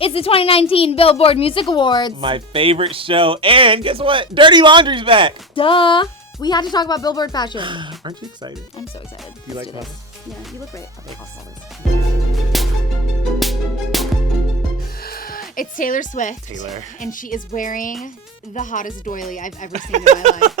It's the 2019 Billboard Music Awards. My favorite show. And guess what? Dirty Laundry's back. Duh. We had to talk about Billboard fashion. Aren't you excited? I'm so excited. You like mine? Yeah, you look great. It's Taylor Swift. Taylor. And she is wearing the hottest doily I've ever seen in my life.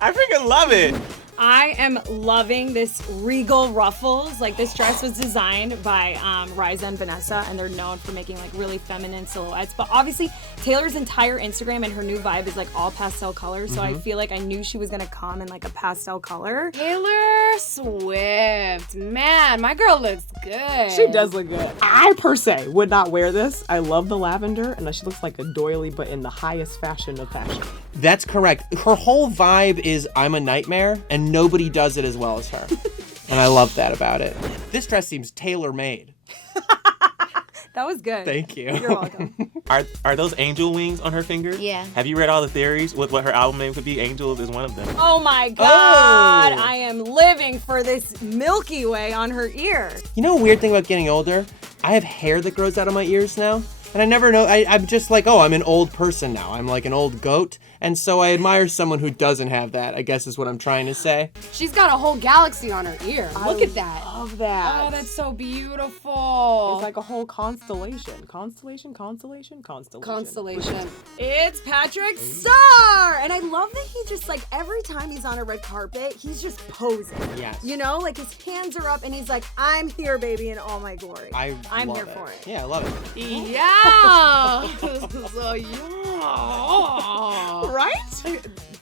I freaking love it. I am loving this regal ruffles. Like, this dress was designed by Riza and Vanessa, and they're known for making like really feminine silhouettes. But obviously, Taylor's entire Instagram and her new vibe is like all pastel colors. So I feel like I knew she was gonna come in like a pastel color. Taylor Swift, man, my girl looks good. She does look good. I, per se, would not wear this. I love the lavender, and she looks like a doily, but in the highest fashion of fashion. That's correct. Her whole vibe is I'm a nightmare, and nobody does it as well as her. And I love that about it. This dress seems tailor-made. That was good. Thank you. You're welcome. Are those angel wings on her finger? Yeah. Have you read all the theories with what her album name could be? Angels is one of them. Oh my God, I am living for this Milky Way on her ear. You know a weird thing about getting older? I have hair that grows out of my ears now. And I never know, I'm just like, oh, I'm an old person now. I'm like an old goat. And so I admire someone who doesn't have that, I guess is what I'm trying to say. She's got a whole galaxy on her ear. Look at that. I love that. Oh, that's so beautiful. It's like a whole constellation. Constellation. It's Patrick Starrr! And I love that he just like, every time he's on a red carpet, he's just posing. Yes. You know, like his hands are up and he's like, I'm here, baby, in all my glory. I'm love here it. for it. Yeah, I love it. Yeah. So yeah. Right?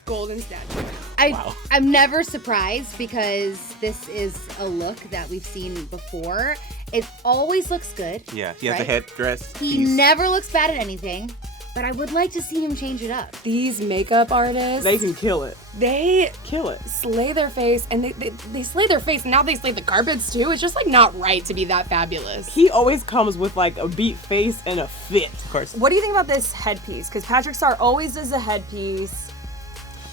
Golden statue. I'm never surprised because this is a look that we've seen before. It always looks good. Yeah, he has right? a headdress. He never looks bad at anything, but I would like to see him change it up. These makeup artists, They can kill it. they Kill it. slay their face, and they slay their face, and now they slay the carpets too. It's just like not right to be that fabulous. He always comes with like a beat face and a fit. Of course. What do you think about this headpiece? Because Patrick Starrr always does a headpiece.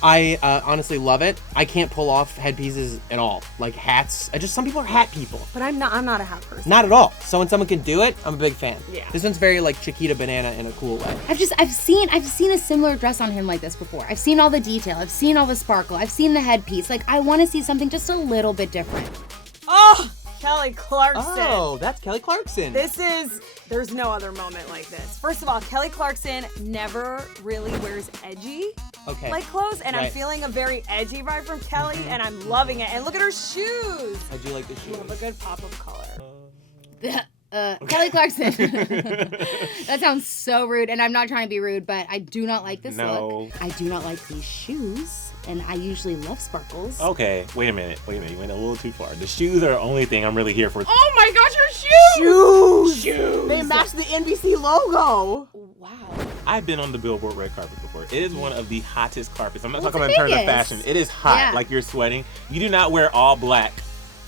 I honestly love it. I can't pull off headpieces at all. Like hats. Some people are hat people. But I'm not a hat person. Not at all. So when someone can do it, I'm a big fan. Yeah. This one's very like Chiquita Banana in a cool way. I've seen a similar dress on him like this before. I've seen all the detail. I've seen all the sparkle. I've seen the headpiece. Like, I want to see something just a little bit different. Oh, Kelly Clarkson. Oh, that's Kelly Clarkson. There's no other moment like this. First of all, Kelly Clarkson never really wears edgy like clothes, and I'm Right. feeling a very edgy vibe from Kelly, and I'm loving it. And look at her shoes. I do like the shoes. Love a good pop of color. Kelly Clarkson. That sounds so rude, and I'm not trying to be rude, but I do not like this look. I do not like these shoes, and I usually love sparkles. Okay, wait a minute. You went a little too far. The shoes are the only thing I'm really here for. Oh my gosh, your shoes! Shoes! They match the NBC logo. Wow. I've been on the Billboard red carpet before. It is one of the hottest carpets. I'm not Well, talking it's about the in terms of biggest. fashion. It is hot, Yeah. like you're sweating. You do not wear all black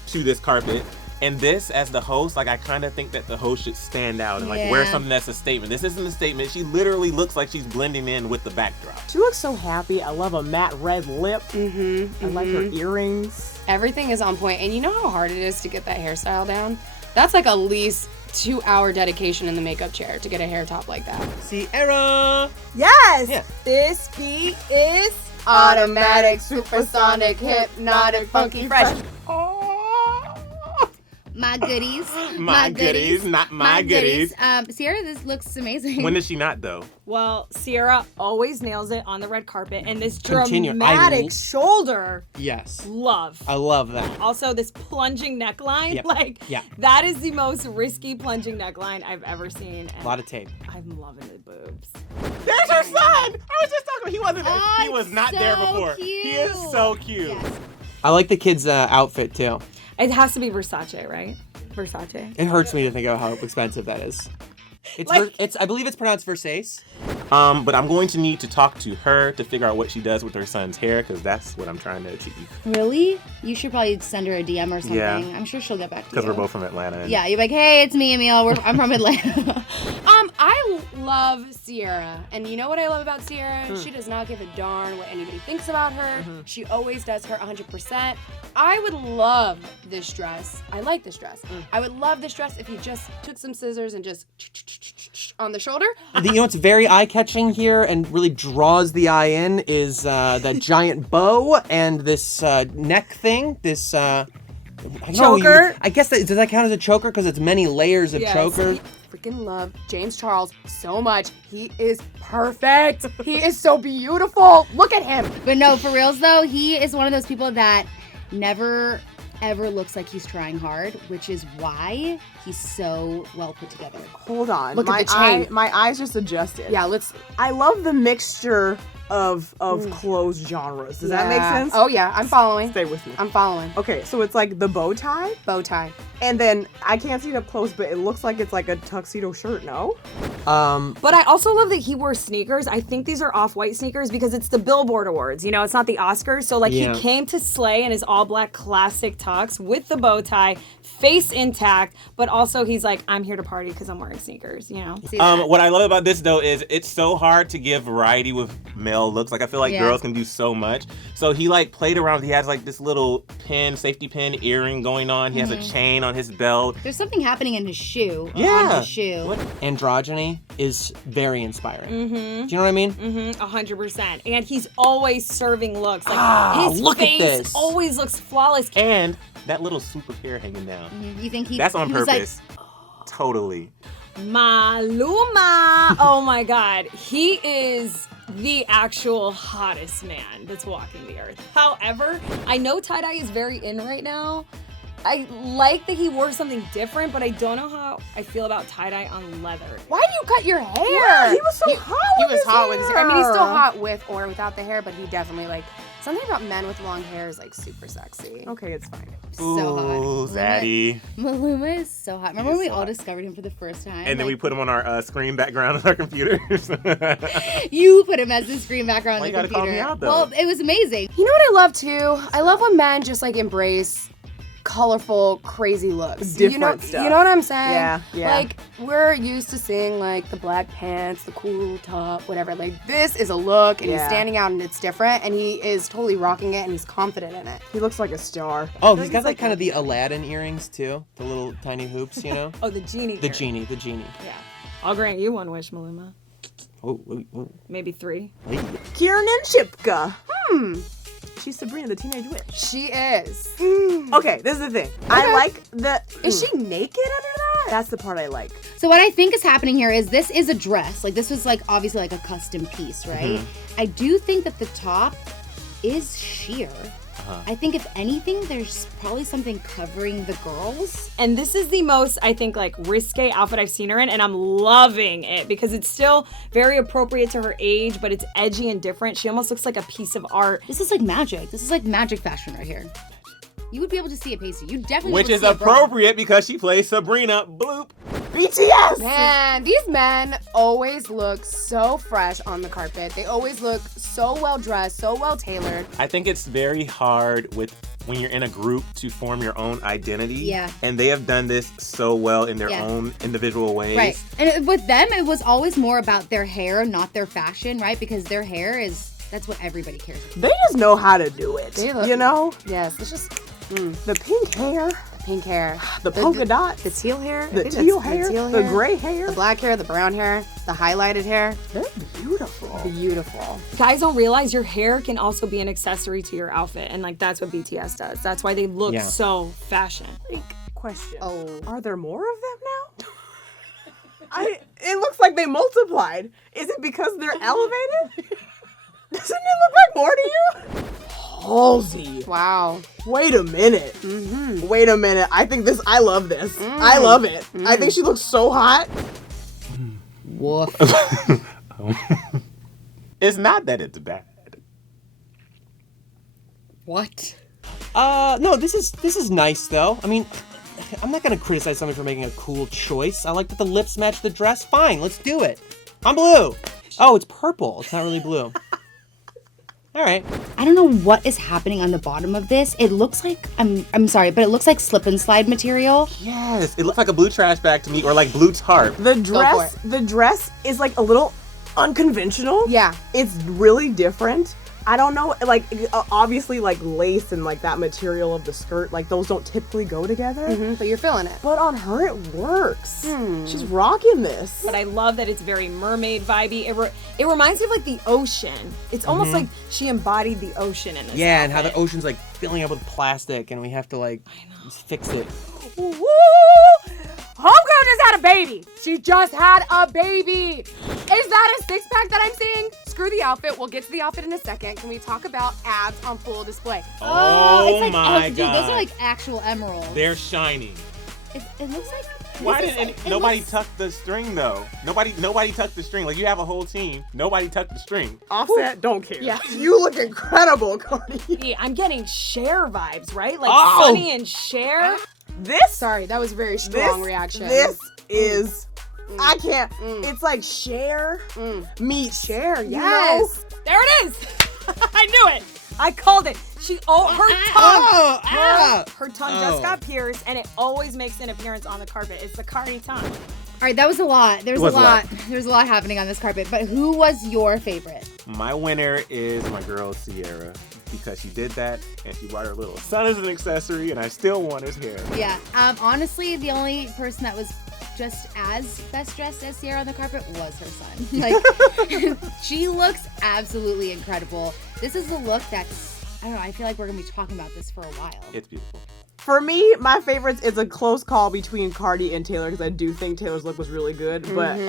to this carpet. And this, as the host, like I kind of think that the host should stand out and like wear Yeah. something that's a statement. This isn't a statement. She literally looks like she's blending in with the backdrop. She looks so happy. I love a matte red lip. I like her earrings. Everything is on point, and you know how hard it is to get that hairstyle down? That's like at least 2-hour dedication in the makeup chair to get a hair top like that. Sierra! Yes! Yeah. This beat is Automatic, supersonic, hypnotic, funky, fresh. My goodies. My goodies, not my goodies. Sierra, this looks amazing. When does she not, though? Well, Sierra always nails it on the red carpet, and this Continue. dramatic shoulder, Yes. love. I love that. Also, this plunging neckline, Yep. that is the most risky plunging neckline I've ever seen. A lot of tape. I'm loving the boobs. There's her son! I was just talking. He wasn't. Oh, he was not so there before. cute. He is so cute. Yes. I like the kid's outfit too. It has to be Versace, right? Versace. It hurts me to think about how expensive that is. It's Like- it's I believe it's pronounced Versace. But I'm going to need to talk to her to figure out what she does with her son's hair, because that's what I'm trying to achieve. Really? You should probably send her a DM or something. Yeah. I'm sure she'll get back to you. Because we're both from Atlanta. And Yeah, you're like, hey, it's me, Emil. I'm from Atlanta. I love Sierra, and you know what I love about Sierra? She does not give a darn what anybody thinks about her. She always does her 100%. I would love this dress. I like this dress. I would love this dress if he just took some scissors and just on the shoulder. You know what's very eye-catching here and really draws the eye in is that giant bow and this neck thing. This choker. I guess does that count as a choker because it's many layers of choker? Freaking love James Charles so much. He is perfect. He is so beautiful. Look at him. But no, for reals though, he is one of those people that never ever looks like he's trying hard, which is why he's so well put together. Hold on. Look at the chain. My eyes just adjusted. Yeah, let's. I love the mixture of clothes genres. Does that make sense? Oh yeah, I'm following. Stay with me. I'm following. Okay, so it's like the bow tie, Bow tie. and then I can't see it up close, but it looks like it's like a tuxedo shirt, no? But I also love that he wore sneakers. I think these are off-white sneakers because it's the Billboard Awards. You know, it's not the Oscars. So like he came to slay in his all-black classic tux with the bow tie, face intact, but also he's like, I'm here to party because I'm wearing sneakers, you know? What I love about this though is it's so hard to give variety with male looks. Like I feel like girls can do so much. So he like played around. He has like this little safety pin earring going on. He has a chain on his belt. There's something happening in his shoe. Yeah. On his shoe. Androgyny is very inspiring. Do you know what I mean? 100%. And he's always serving looks. Like his look at face this. always looks flawless. And that little super hair hanging down. You think That's on he was purpose. Totally. Maluma. Oh my God. He is the actual hottest man that's walking the earth. However, I know tie-dye is very in right now. I like that he wore something different, but I don't know how I feel about tie-dye on leather. Why do you cut your hair? Yeah, he was so hot He with was his hot with his hair. I mean, he's still hair. hot with or without the hair, but he definitely like something about men with long hair is like super sexy. Okay, it's fine. so hot. Ooh, Zaddy. Maluma is so hot. Remember when we all discovered him for the first time? And then we put him on our screen background on our computers. You put him as the screen background Why on you the gotta call computer. me out, though? Well, it was amazing. You know what I love too? I love when men just like embrace colorful, crazy looks. Different stuff. You know what I'm saying? Yeah. Like, we're used to seeing like the black pants, the cool top, whatever. Like, this is a look and he's standing out and it's different and he is totally rocking it and he's confident in it. He looks like a star. Oh, he's got like kind of the Aladdin earrings too, the little tiny hoops, you know. Oh, the genie. The earring. genie. Yeah. I'll grant you one wish, Maluma. Oh. Maybe 3. Kiernan Shipka. She's Sabrina the Teenage Witch. She is. Okay, this is the thing. I like the... Is she naked under that? That's the part I like. So what I think is happening here is this is a dress. Like this was like obviously like a custom piece, right? I do think that the top is sheer. I think if anything, there's probably something covering the girls. And this is the most, I think, like risque outfit I've seen her in, and I'm loving it because it's still very appropriate to her age, but it's edgy and different. She almost looks like a piece of art. This is like magic. This is like magic fashion right here. You would be able to see it, Pacey. You definitely Which would is see it, bro. appropriate because she plays Sabrina. Bloop. BTS! Man, these men always look so fresh on the carpet. They always look so well dressed, so well tailored. I think it's very hard when you're in a group to form your own identity. Yeah. And they have done this so well in their own individual ways. Right. And with them, it was always more about their hair, not their fashion, right? Because their hair that's what everybody cares about. They just know how to do it. They look- you know? Yes, it's just The pink hair, pink hair. the polka dots, The teal hair. I the think teal that's hair, teal the gray hair. The black hair, the brown hair, the highlighted hair. They're beautiful. Beautiful. Guys don't realize your hair can also be an accessory to your outfit, and like that's what BTS does. That's why they look so fashion. Question. Oh. Are there more of them now? It looks like they multiplied. Is it because they're elevated? Doesn't it look like more to you? Halsey. Wow. Wait a minute. Wait a minute. I love this. I love it. I think she looks so hot. Woof. It's not that it's bad. What? No, this is nice though. I mean, I'm not gonna criticize somebody for making a cool choice. I like that the lips match the dress. Fine, let's do it. I'm blue. Oh, it's purple. It's not really blue. All right. I don't know what is happening on the bottom of this. It looks like, I'm sorry, but it looks like slip and slide material. Yes, it looks like a blue trash bag to me, or like blue tarp. The dress is like a little unconventional. Yeah. It's really different, I don't know, like, obviously, like, lace and, like, that material of the skirt, like, those don't typically go together. But you're feeling it. But on her, it works. She's rocking this. But I love that it's very mermaid vibey. It reminds me of, like, the ocean. It's almost like she embodied the ocean in this Yeah, and how outfit. the ocean's like filling up with plastic, and we have to like fix it. Woo! Homegirl just had a baby. She just had a baby. Is that a six-pack that I'm seeing? Screw the outfit. We'll get to the outfit in a second. Can we talk about abs on full display? Oh, it's like, my dude, god. those are like actual emeralds. They're shining. It looks like. Why this is didn't like- it nobody looks- tuck the string though? Nobody tucked the string. Like you have a whole team. Nobody tucked the string. Offset, don't care. Yeah. You look incredible, Cardi. Yeah, I'm getting Cher vibes, right? Like Oh! Sunny and Cher. This, Sorry, that was a very strong reaction. This is, I can't, it's like Cher meets Cher, Yes. There it is. I knew it. I called it. Her tongue. Her tongue just got pierced, and it always makes an appearance on the carpet. It's the Cardi tongue. All right, that was a lot. There's a was a lot. lot. There's a lot happening on this carpet. But who was your favorite? My winner is my girl Sierra because she did that and she brought her little son as an accessory, and I still want his hair. Yeah. Honestly, the only person that was just as best dressed as Sierra on the carpet was her son. Like, she looks absolutely incredible. This is a look that's, I don't know, I feel like we're going to be talking about this for a while. It's beautiful. For me, my favorites is a close call between Cardi and Taylor because I do think Taylor's look was really good, but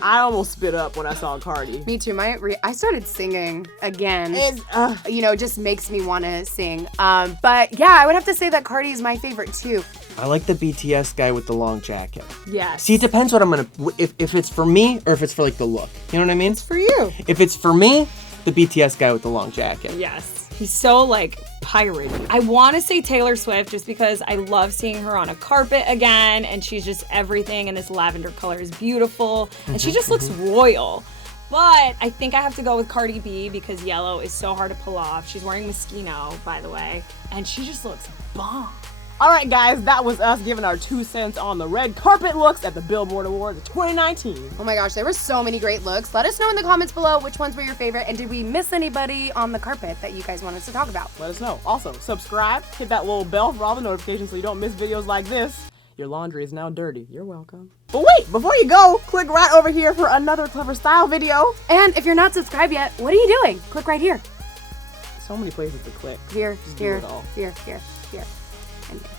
I almost spit up when I saw Cardi. Me too. I started singing again. It's, Just makes me want to sing. But yeah, I would have to say that Cardi is my favorite too. I like the BTS guy with the long jacket. Yes. See, it depends what I'm gonna if it's for me or if it's for like the look. You know what I mean? for you. If it's for me, the BTS guy with the long jacket. Yes. He's so like piratey. I want to say Taylor Swift just because I love seeing her on a carpet again, and she's just everything, and this lavender color is beautiful, and she just looks royal. But I think I have to go with Cardi B because yellow is so hard to pull off. She's wearing Moschino, by the way, and she just looks bomb. All right, guys, that was us giving our 2 cents on the red carpet looks at the Billboard Awards 2019. Oh my gosh, there were so many great looks. Let us know in the comments below which ones were your favorite, and did we miss anybody on the carpet that you guys want us to talk about? Let us know. Also, subscribe, hit that little bell for all the notifications so you don't miss videos like this. Your laundry is now dirty. You're welcome. But wait, before you go, click right over here for another Clevver style video. And if you're not subscribed yet, what are you doing? Click right here. So many places to click. Here, Just do here, it all. here, here, here, and here.